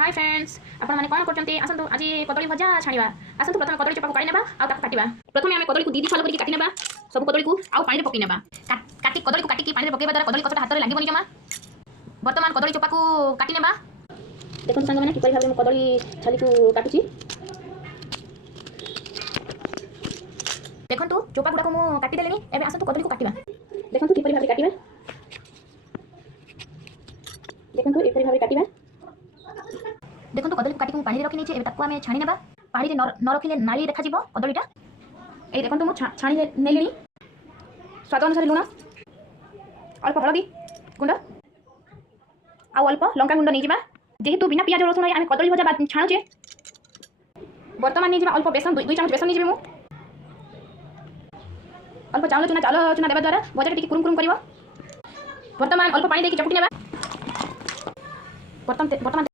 hi friends आपण माने कोन करचंती आसंतु आज कदली भजा छाणीबा आसंतु प्रथम कदली चोपा को काटी नेबा आ ताक काटिबा प्रथम आमे कदली को दीदी फाल करके काटी नेबा सब कदली को आ पानी रे पकी नेबा काटी कदली को काटी की पानी रे पकेबा द्वारा कदली कचटा हाथ रे लागीबनी जमा वर्तमान कदली चोपा को काटी नेबा देखन संग माने किपरि भाबे कदली छाली को काटुची देखंतु चोपा गुडा को मो काटी देलेनी एबे आसंतु कदली को काटिबा देखंतु किपरि भाबे काटिबा देखंतु एपरि भाबे काटिबा देखो कदली काटी को पानी रखी नहीं एबे ताको आमे छाणी नेबा पानी रे न रखिले नाली देखा जीवो कदलीटा ए देखो मु छाणी नेलिनी स्वाद अनुसार लुण अल्प हळदी गुंड आ अल्प लंका गुंड नहीं जीवा जेहेतु बिना पियाज रसुण आमे कदली भजा छाणुचे वर्तमान नहीं जीवा अल्प बेसन 2 चमच बेसन नहीं जीवे मु अल्प चावल चुना देबा द्वारा भजा टिके कुरुम कुरुम करिवो वर्तमान अल्प पानी देके चपटी नेबा वर्तमान